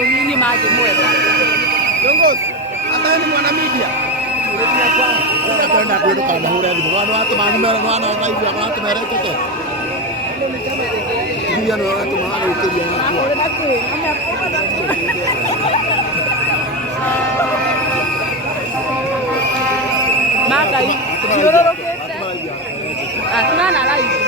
unyinyi maji mweza. Viongozi, hata ni mwana media. Kwenda kutoka na hura hivi. Watu maana wana hivi watu merekete. Ndio na watu maana ukilia watu. Maka hii. Yororokete. Tunana live.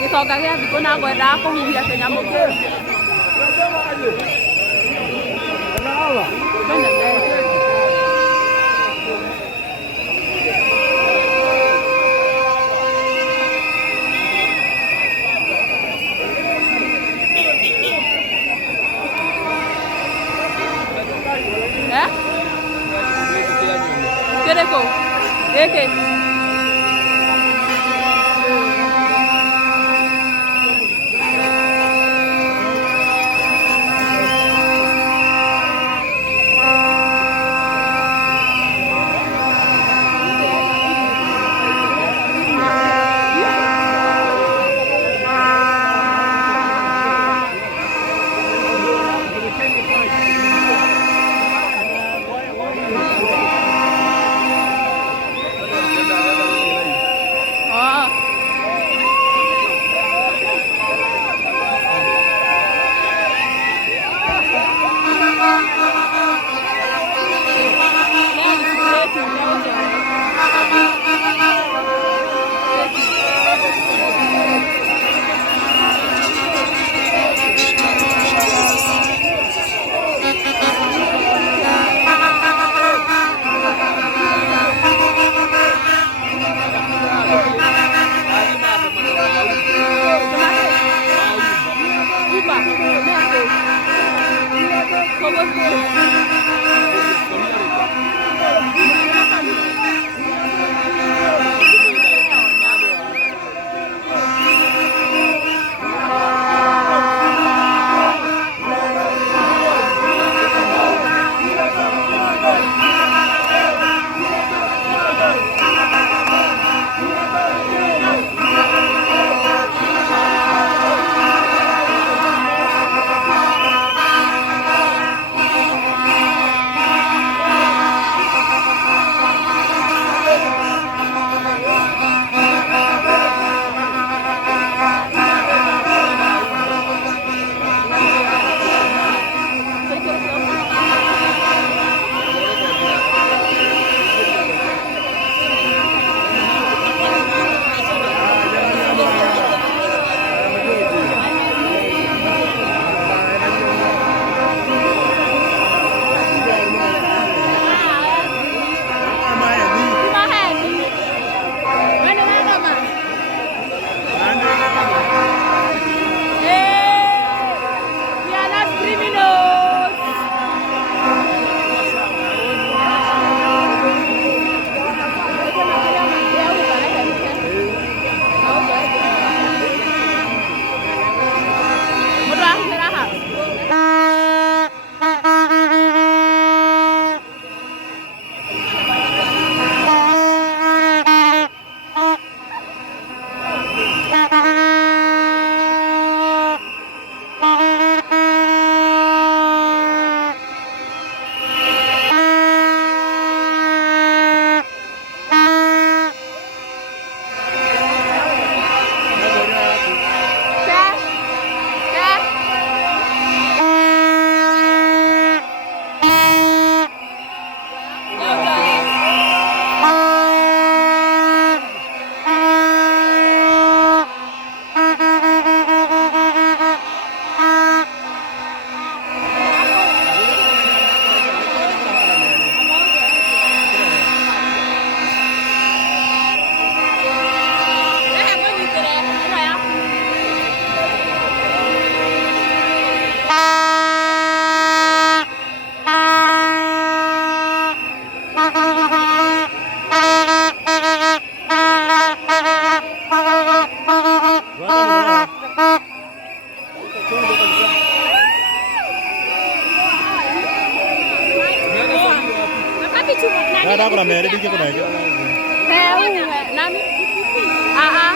Gĩcoka gĩa thikũ na ngwendaga kũhuhia kĩnyamũ kĩu. Kĩrĩkũ? Gĩkĩ? Nada kuna mere dike kuna hiki. Nani? Ah.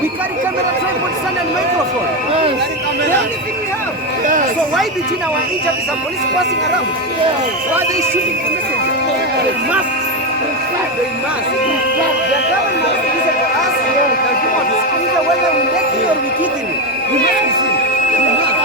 We carry camera, tripod, stand and microphone. The only thing we have. So why between our interviews and police passing around? Why are they shooting the messenger? They must. They must. The government must listen to us. Either whether we make it or we keep it, we must be seen. We must.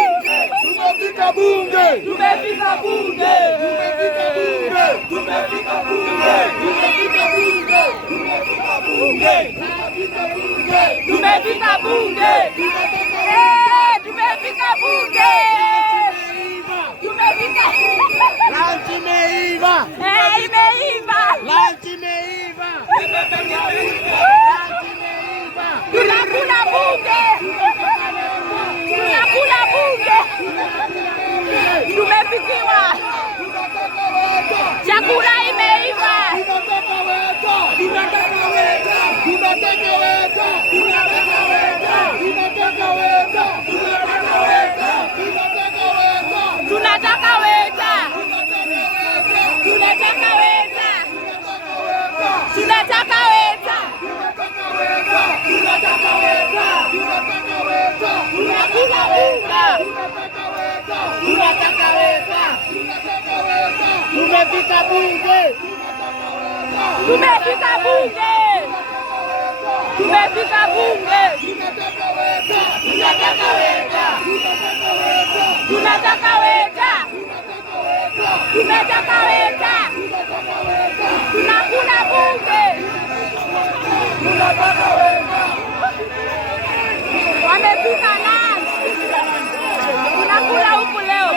Tumefika bunge. Tumefika bunge. Tumefika bunge. Tumefika bunge. Tumefika bunge. Tumefika bunge. Tumefika bunge. Tumefika. Lunch imeiva. Imeiva. Lunch imeiva. Tunakula bunge. Tunakula bunge. Tumefikiwa. Chakula imeiva. Tunataka weta. Tunataka weta. Tunataka weta. Tunataka weta. Tunataka weta. Tunataka weta. Tunataka weta. Tunataka weta. Tunataka weta. Tunataka weta. Tunataka weta. Tunakula bunga. Tunataka weta. tunataka weka. Tumefika bunge. Tumefika bunge. Tumefika bunge. Tunataka weka. Tunataka weka. Tunataka weka. Tunakula bunge. Tunataka weka. Wamefika lunch. Tunakula huku leo.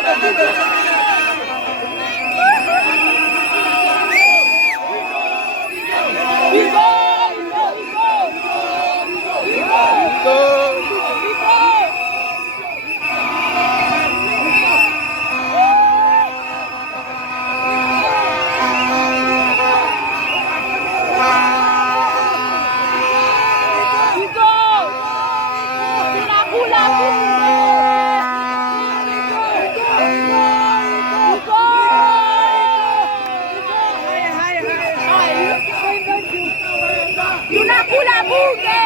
Tunakula bunge.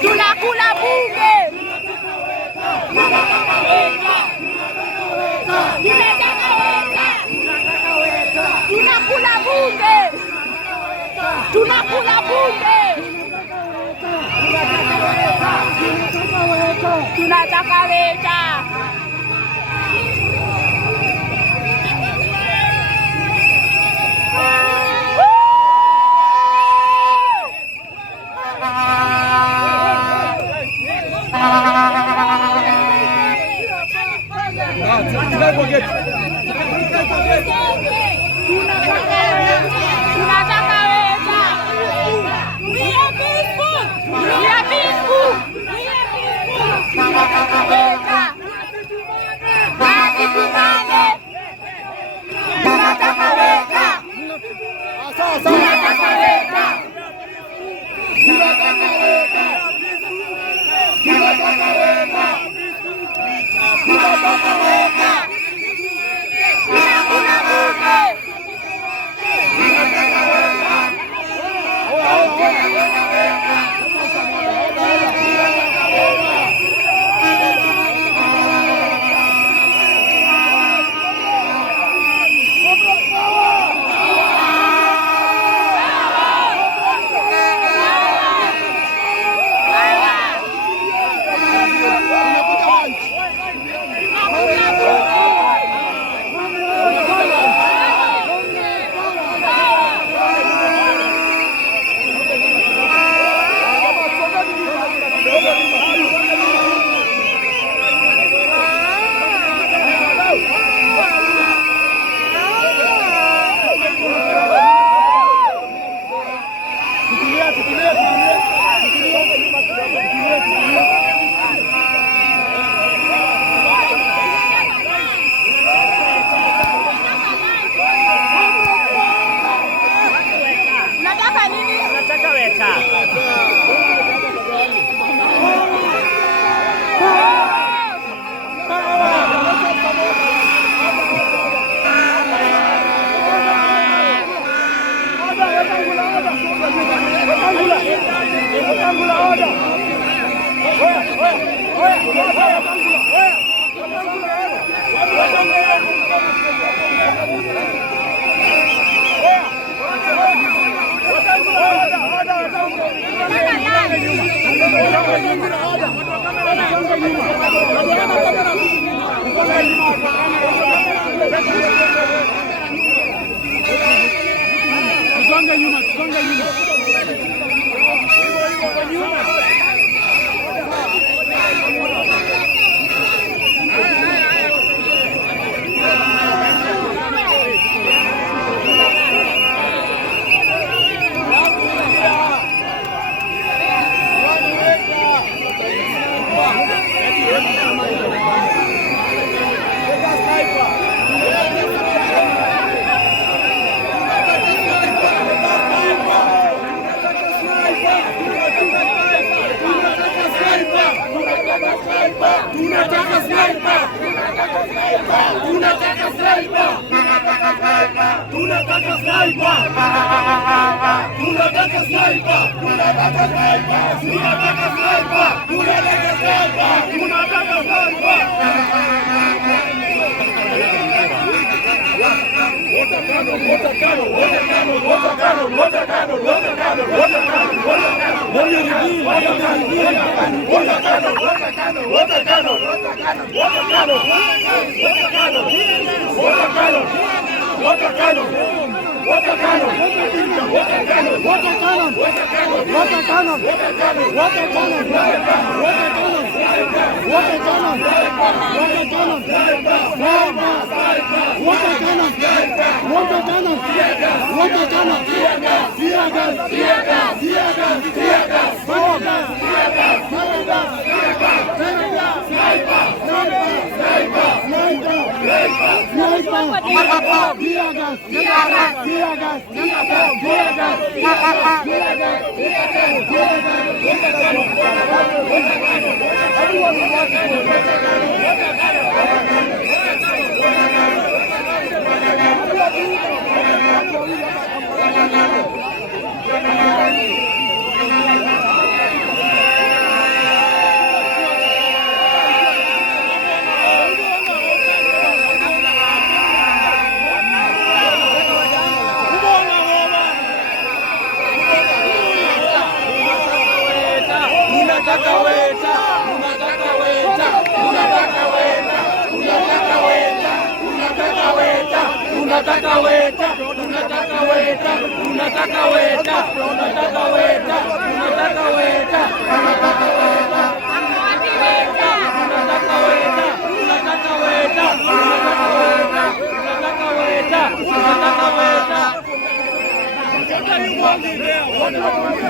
Tunakula bunge. Tunataka weka. Tunakula bunge. Tunakula bunge. Tunataka weka. Tunataka weka. We are peaceful. We are peaceful. We are peaceful. Tunataka weka. Hadi tumane. Tunataka weka. Tunataka weka. Tunataka weka. Tunataka weka. Tunataka weka. Tunakula bunge. Nataka nini? Tunataka weka. Tusonge nyuma, tusonge nyuma. Tunataka sniper! Tunataka sniper! Tunataka sniper! Tunataka sniper! Tunataka sniper! Tunataka sniper! Tunataka sniper! Tunataka sniper!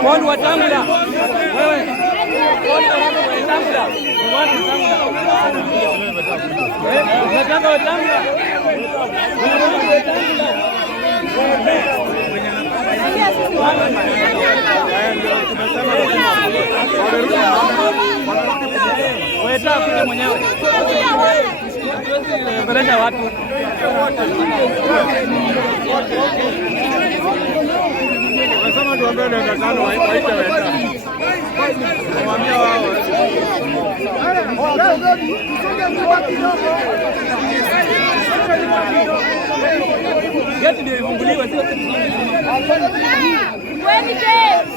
Watu watangula wewe, watangula unataka watangula wewe kuja mwenyewe pelesha watu wanasema tuambie dakika 5 waite weta waambia wao geti ndio ifunguliwe, sio Kweli geti.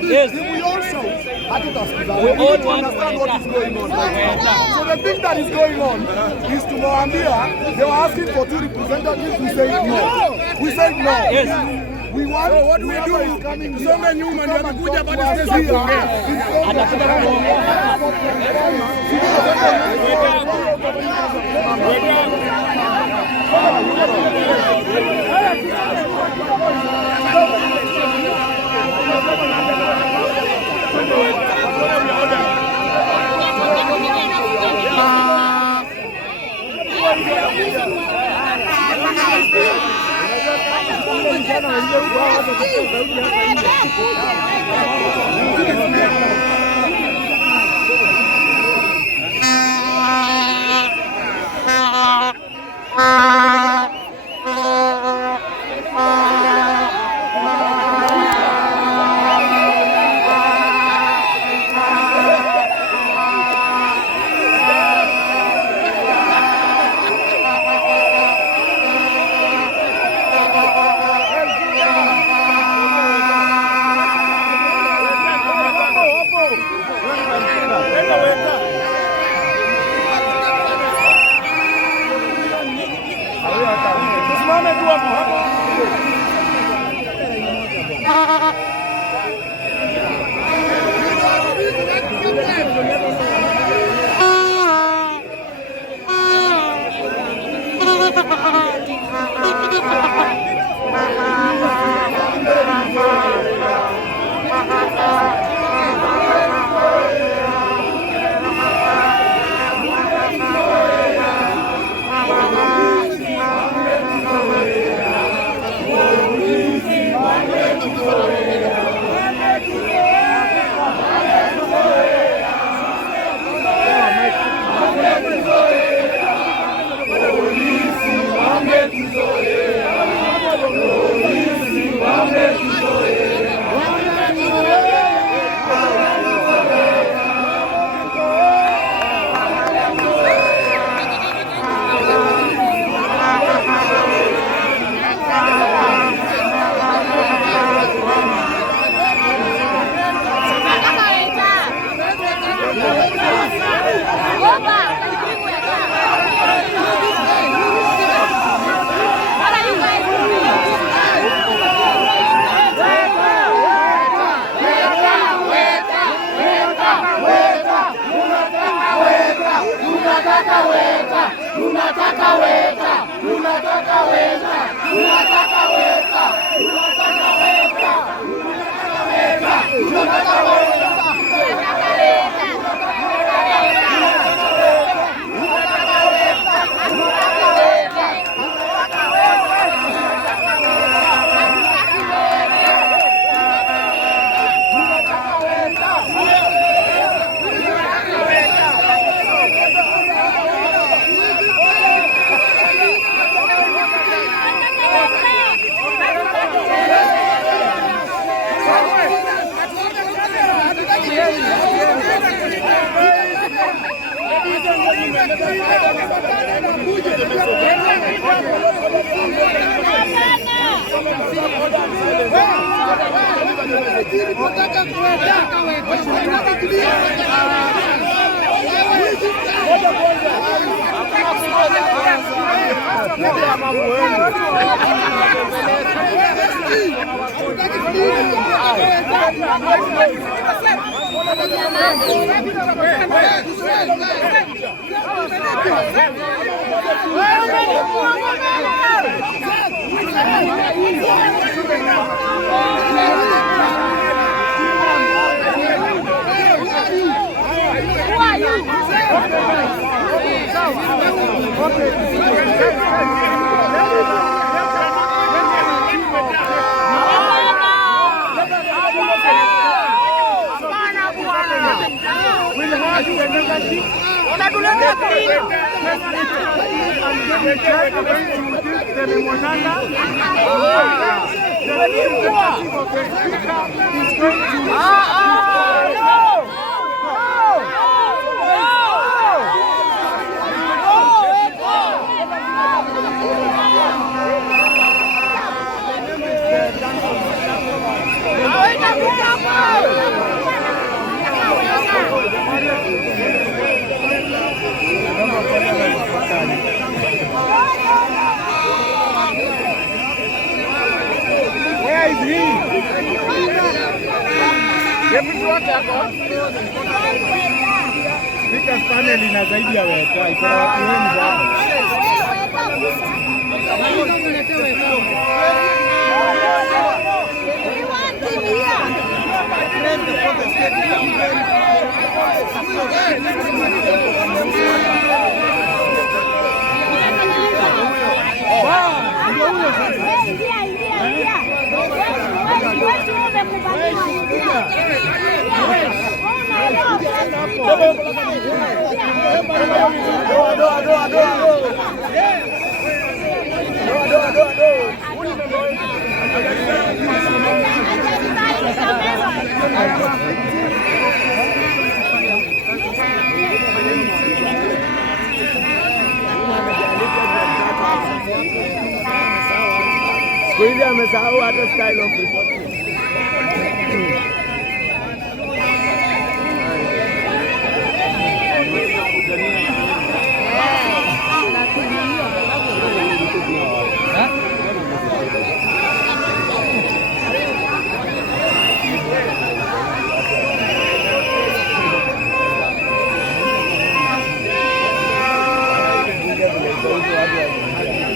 Yes. We also understand what is going on right now. So the thing that is going on is to Moambia, they were asking for 2 representatives. We said no. We said no. Yes. We want, so what do we do? Tusonge nyuma ndio atakuja bado sisi kuongea. Atakuja kuongea. Where is he? Deputy wake hapo. Speakers panel ina zaidi ya weka. Iko na watu wengi sana. Kweli amesahau hata style of reporting.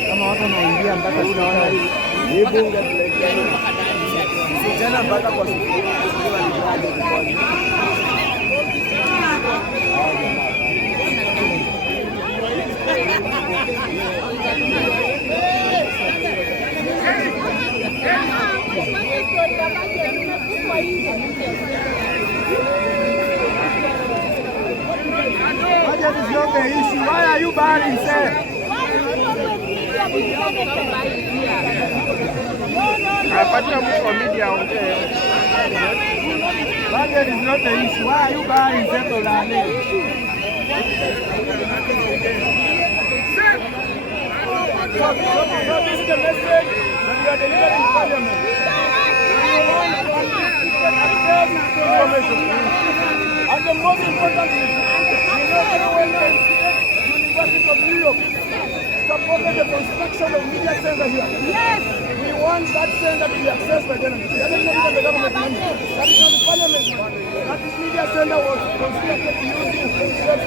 Kama watu wanaingia mpaka tunaona hii bunge tena mpaka kwa Budget is not the issue. Why are you barring, sir? Apatia mtu wa media ongee. Budget is not the issue. Why are you barring, sir? So this is the message that we are delivering in Parliament. And the most important is, we know very well that University of New York supported the construction of media center here. Yes. We want that center to be accessed by journalists. That is not even the government money. That is not the Parliament money. That this media center was constructed using the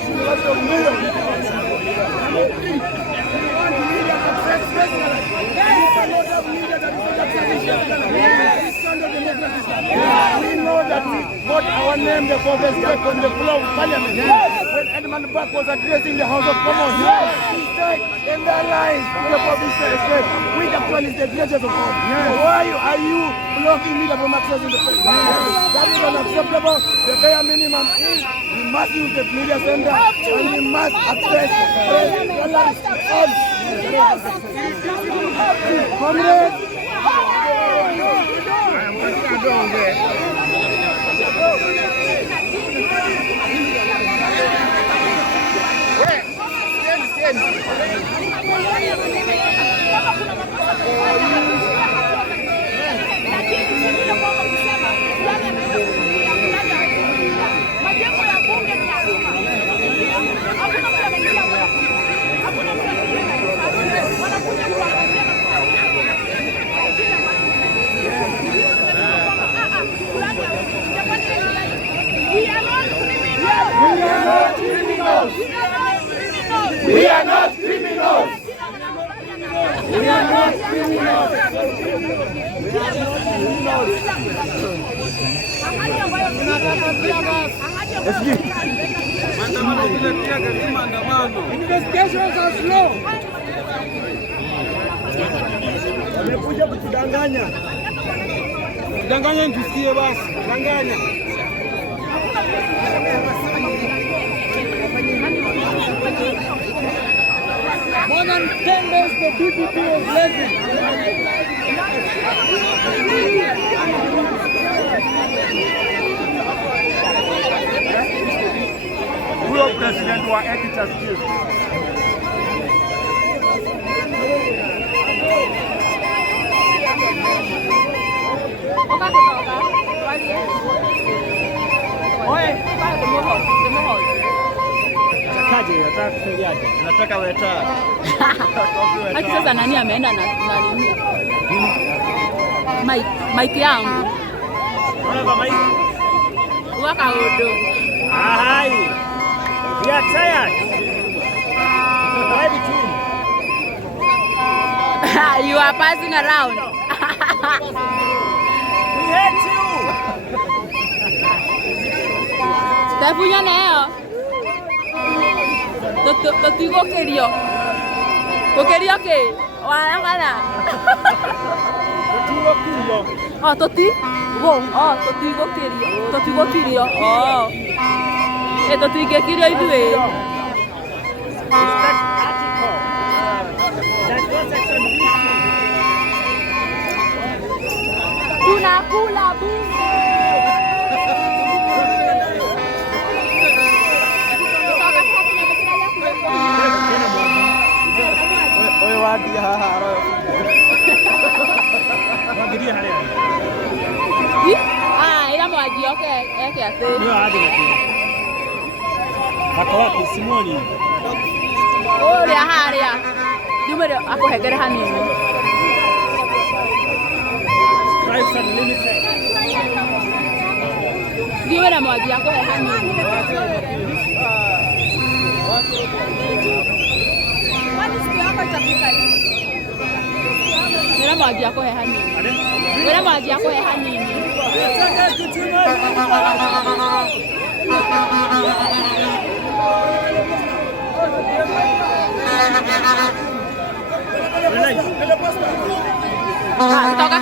University of New York. never named the Forbes Step on the floor of Parliament. When Edmund Burke was addressing the House of Commons, he said in their lines, the Forbes Step, which actually is the greatest of all. Why are you blocking media from accessing the press? That is unacceptable. The bare minimum is we must use the media center and we must access comrades. We are not criminals. We are not criminals. Investigations are slow. Wamekuja kutudanganya. Danganya tusikie basi. Danganya. More than 10 days the DPP was lazy. Huyo president wa Editors Guild. Nataka weta. Haki sasa nani ameenda na nini? Mike yangu. Unaona Mike? Waka hodo. Hi. We are tired. Why between? You are passing around. We hate you. Tapunya neo. Totigo querio. Querio que wala kana. Totigo querio. Oh, toti. Wow. Oh, totigo querio. Totigo querio. Oh. Totigo querio idue. That article. That was section Tunakula bunge. Oye wadi haha. Wadi haya. Ila mwaji yake ate. Ndio hadi ndio. Hako wapi Simoni? Oria haria. Numero akuhegere hanini. Stripes Unlimited. Ndio na mwaji yako hanini. Wera maji yako he hanini. Wera maji yako he hanini. Toka